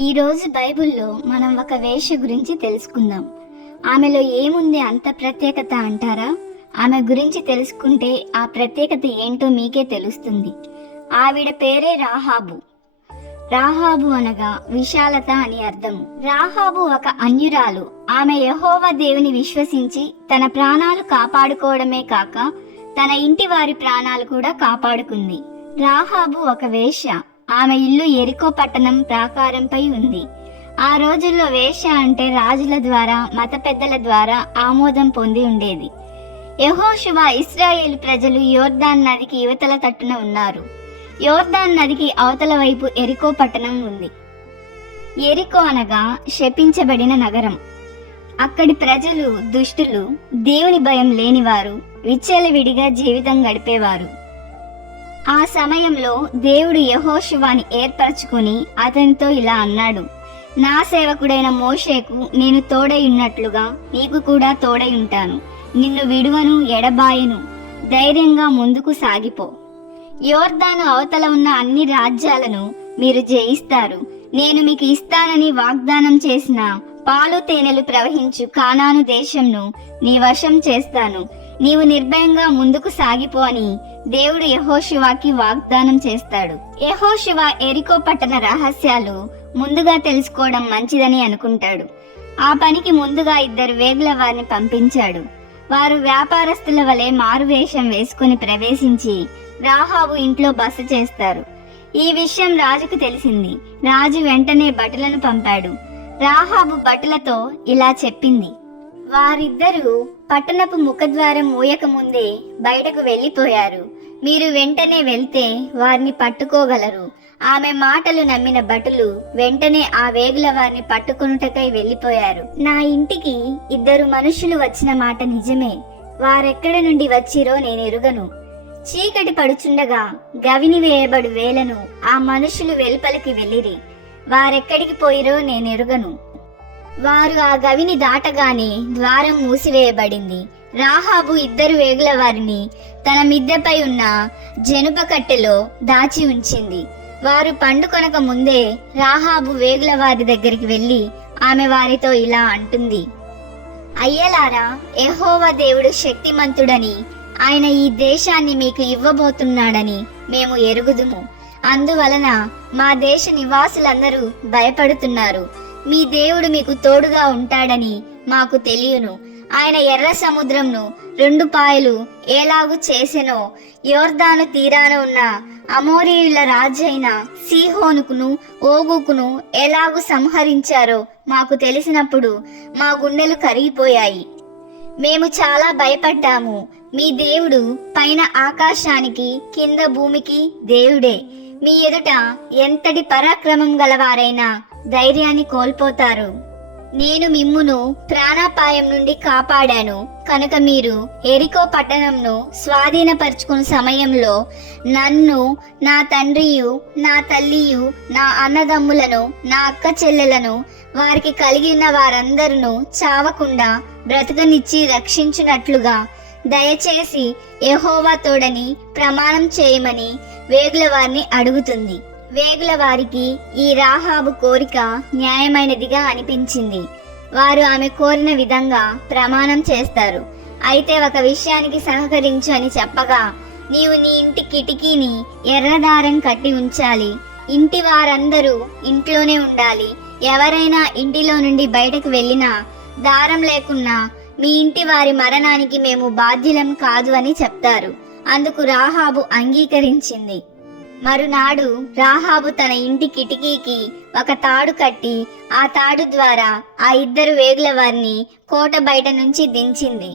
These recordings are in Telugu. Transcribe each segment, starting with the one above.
ఈరోజు బైబిల్లో మనం ఒక వేష గురించి తెలుసుకుందాం. ఆమెలో ఏముంది అంత ప్రత్యేకత అంటారా? ఆమె గురించి తెలుసుకుంటే ఆ ప్రత్యేకత ఏంటో మీకే తెలుస్తుంది. ఆవిడ పేరే రాహాబు. రాహాబు అనగా విశాలత అని అర్థం. రాహాబు ఒక అన్యురాలు. ఆమె యహోవా దేవుని విశ్వసించి తన ప్రాణాలు కాపాడుకోవడమే కాక తన ఇంటి వారి ప్రాణాలు కూడా కాపాడుకుంది. రాహాబు ఒక వేష ఆమె ఇల్లు ఎరికో పట్టణం ప్రాకారంపై ఉంది. ఆ రోజుల్లో వేష అంటే రాజుల ద్వారా మత పెద్దల ద్వారా ఆమోదం పొంది ఉండేది. యహోషువ ఇస్రాయేల్ ప్రజలు యోర్దాన్ నదికి యువతల తట్టున ఉన్నారు. యోర్దాన్ నదికి అవతల వైపు ఎరికో పట్టణం ఉంది. ఎరికో అనగా శపించబడిన నగరం. అక్కడి ప్రజలు దుష్టులు దేవుని భయం లేనివారు విచ్చలవిడిగా జీవితం గడిపేవారు. ఆ సమయంలో దేవుడు యహోశివాని ఏర్పరచుకుని అతనితో ఇలా అన్నాడు నా సేవకుడైన మోషేకు నేను తోడై ఉన్నట్లుగా నీకు కూడా తోడై ఉంటాను. నిన్ను విడువను ఎడబాయను. ధైర్యంగా ముందుకు సాగిపో. యోర్దాను అవతల ఉన్న అన్ని రాజ్యాలను మీరు జయిస్తారు. నేను మీకు ఇస్తానని వాగ్దానం చేసిన పాలు తేనెలు ప్రవహించు కానాను దేశంను నీ వశం చేస్తాను. నీవు నిర్భయంగా ముందుకు సాగిపో అని దేవుడు యహోశివాకి వాగ్దానం చేస్తాడు. యహోశివ ఎరికో పట్టణ రహస్యాలు ముందుగా తెలుసుకోవడం మంచిదని అనుకుంటాడు. ఆ పనికి ముందుగా ఇద్దరు వేగుల వారిని పంపించాడు. వారు వ్యాపారస్తుల వలె మారువేషం వేసుకుని ప్రవేశించి రాహాబు ఇంట్లో బస చేస్తారు. ఈ విషయం రాజుకు తెలిసింది. రాజు వెంటనే భటులను పంపాడు. రాహాబు భటులతో ఇలా చెప్పింది. వారిద్దరూ పట్టణపు ముఖద్వారం మూయక ముందే బయటకు వెళ్ళిపోయారు. మీరు వెంటనే వెళ్తే వారిని పట్టుకోగలరు. ఆమె మాటలు నమ్మిన భటులు వెంటనే ఆ వేగుల వారిని పట్టుకొనుటకై వెళ్ళిపోయారు. నా ఇంటికి ఇద్దరు మనుషులు వచ్చిన మాట నిజమే. వారెక్కడ నుండి వచ్చిరో నేను ఎరుగను. చీకటి పడుచుండగా గవిని వేయబడు వేలను ఆ మనుషులు వెలుపలికి వెళ్ళిరి. వారెక్కడికి పోయిరో నేను ఎరుగను. వారు ఆ గవిని దాటగానే ద్వారం మూసివేయబడింది. రాహాబు ఇద్దరు వేగుల వారిని తన మిద్దెపై ఉన్న జనుప కట్టెలో దాచి ఉంచింది. వారు పండుకొనక ముందే రాహాబు వేగుల వారి దగ్గరికి వెళ్ళి ఆమె వారితో ఇలా అంటుంది. అయ్యలారా ఎహోవ దేవుడు శక్తిమంతుడని ఆయన ఈ దేశాన్ని మీకు ఇవ్వబోతున్నాడని మేము ఎరుగుదుము. అందువలన మా దేశ నివాసులందరూ భయపడుతున్నారు. మీ దేవుడు మీకు తోడుగా ఉంటాడని మాకు తెలియను. ఆయన ఎర్ర సముద్రంను రెండు పాయలు ఏలాగు చేసెనో యోర్దాను తీరాన ఉన్న అమోరీయుల రాజైన సీహోనుకును ఓగుకును ఎలాగు సంహరించారో మాకు తెలిసినప్పుడు మా గుండెలు కరిగిపోయాయి. మేము చాలా భయపడ్డాము. మీ దేవుడు పైన ఆకాశానికి కింద భూమికి దేవుడే. మీ ఎదుట ఎంతటి పరాక్రమం గలవారైనా ధైర్యాన్ని కోల్పోతారు. నేను మిమ్మును ప్రాణాపాయం నుండి కాపాడాను. కనుక మీరు ఎరికో పట్టణంను స్వాధీనపరుచుకున్న సమయంలో నన్ను నా తండ్రియు నా తల్లియు నా అన్నదమ్ములను నా అక్క చెల్లెలను వారికి కలిగి ఉన్న వారందరూ చావకుండా బ్రతకనిచ్చి రక్షించినట్లుగా దయచేసి యహోవా తోడని ప్రమాణం చేయమని వేగుల వారిని అడుగుతుంది. వేగుల వారికి ఈ రాహాబు కోరిక న్యాయమైనదిగా అనిపించింది. వారు ఆమె కోరిన విధంగా ప్రమాణం చేస్తారు. అయితే ఒక విషయానికి సహకరించు అని చెప్పగా నీవు నీ ఇంటి కిటికీని ఎర్రదారం కట్టి ఉంచాలి. ఇంటి వారందరూ ఇంట్లోనే ఉండాలి. ఎవరైనా ఇంటిలో నుండి బయటకు వెళ్ళినా దారం లేకున్నా మీ ఇంటి వారి మరణానికి మేము బాధ్యులం కాదు అని చెప్తారు. అందుకు రాహాబు అంగీకరించింది. మరునాడు రాహాబు తన ఇంటి కిటికీకి ఒక తాడు కట్టి ఆ తాడు ద్వారా ఆ ఇద్దరు వేగుల వారిని కోట బయట నుంచి దించింది.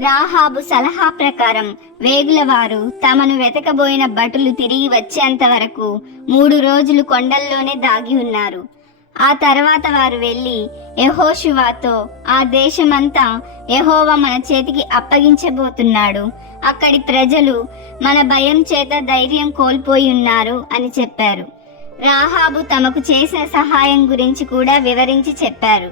రాహాబు సలహా ప్రకారం వేగుల వారు తమను వెతకబోయిన భటులు తిరిగి వచ్చేంత వరకు మూడు రోజులు కొండల్లోనే దాగి ఉన్నారు. ఆ తర్వాత వారు వెళ్ళి యహోషువాతో ఆ దేశమంతా యహోవా మన చేతికి అప్పగించబోతున్నాడు. అక్కడి ప్రజలు మన భయం చేత ధైర్యం కోల్పోయి ఉన్నారు అని చెప్పారు. రాహాబు తమకు చేసిన సహాయం గురించి కూడా వివరించి చెప్పారు.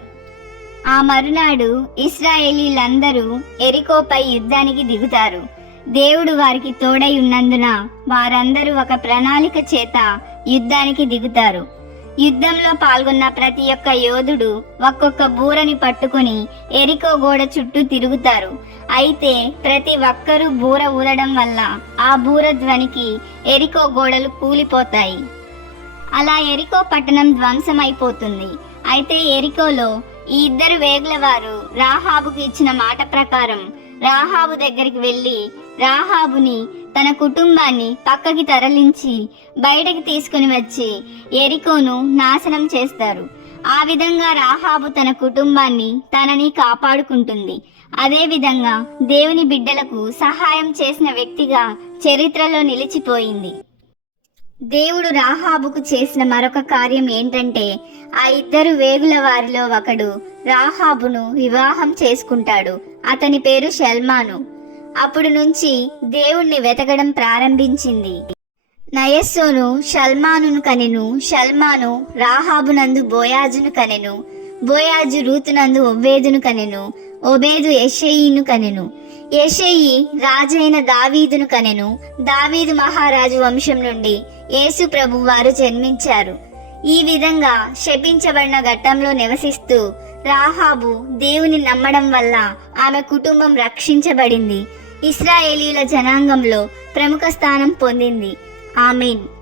ఆ మరునాడు ఇస్రాయేలీలందరూ ఎరికోపై యుద్ధానికి దిగుతారు. దేవుడు వారికి తోడై ఉన్నందున వారందరూ ఒక ప్రణాళిక చేత యుద్ధానికి దిగుతారు. యుద్ధంలో పాల్గొన్న ప్రతి ఒక్క యోధుడు ఒక్కొక్క బూరని పట్టుకుని ఎరికో గోడ చుట్టూ తిరుగుతారు. అయితే ప్రతి ఒక్కరూ బూర ఊదడం వల్ల ఆ బూర ధ్వనికి ఎరికో గోడలు కూలిపోతాయి. అలా ఎరికో పట్టణం ధ్వంసమైపోతుంది. అయితే ఎరికోలో ఈ ఇద్దరు వేగుల వారు రాహాబుకు ఇచ్చిన మాట ప్రకారం రాహాబు దగ్గరికి వెళ్ళి రాహాబుని తన కుటుంబాన్ని పక్కకి తరలించి బయటకి తీసుకుని వచ్చి ఎరికోను నాశనం చేస్తారు. ఆ విధంగా రాహాబు తన కుటుంబాన్ని తనని కాపాడుకుంటుంది. అదేవిధంగా దేవుని బిడ్డలకు సహాయం చేసిన వ్యక్తిగా చరిత్రలో నిలిచిపోయింది. దేవుడు రాహాబుకు చేసిన మరొక కార్యం ఏంటంటే ఆ ఇద్దరు వేగుల వారిలో ఒకడు రాహాబును వివాహం చేసుకుంటాడు. అతని పేరు షల్మాను. అప్పుడు నుంచి దేవుణ్ణి వెతకడం ప్రారంభించింది. నయస్సోను షల్మానును కనెను షల్మాను రాహాబునందు బోయాజును కనెను బోయాజు రూతునందు ఒబేదును కనెను ఒబేదు యషయిను కనెను. యషయి రాజైన దావీదును కనెను. దావీదు మహారాజు వంశం నుండి యేసు ప్రభు వారు జన్మించారు. ఈ విధంగా శపించబడిన ఘట్టంలో నివసిస్తూ రాహాబు దేవుని నమ్మడం వల్ల ఆమె కుటుంబం రక్షించబడింది. ఇస్రాయేలీల జనాంగంలో ప్రముఖ స్థానం పొందింది. ఆమెన్.